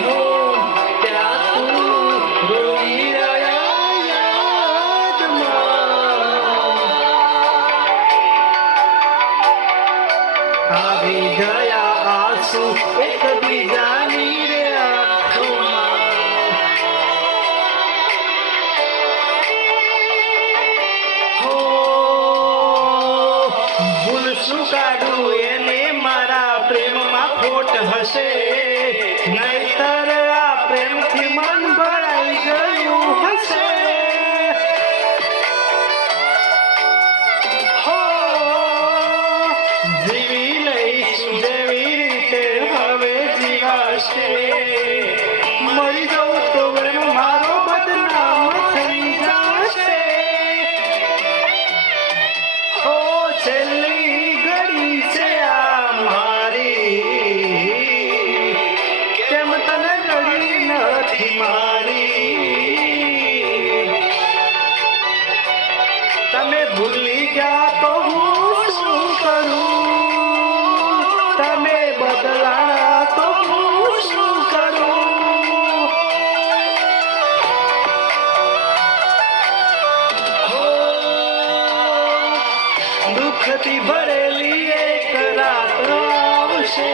હો ત્યાં તું રોઈ રહ્યા યાદમાં આવી ગયા આંસુ એકબીજાની રે આંખોમાં હો ભૂલશું કાઢું એને મારા પ્રેમમાં ખોટ હશે નહીતર આ પ્રેમથી મન ભરાઈ ગયું હશે હો જીવી લઈશું જેવી રીતે હવે જીવાશે મરી જવું તો એમ મારો બદનામ થઈ જશે ઓ છેલ્લી ઘડી છે આ મારી કેમ તને ઘડી નથી મારી તમે ભૂલી ગયા તો હું શું કરું તમે બદલાણા તો હું શું કરું હો દુઃખથી ભરેલી એક રાત આવશે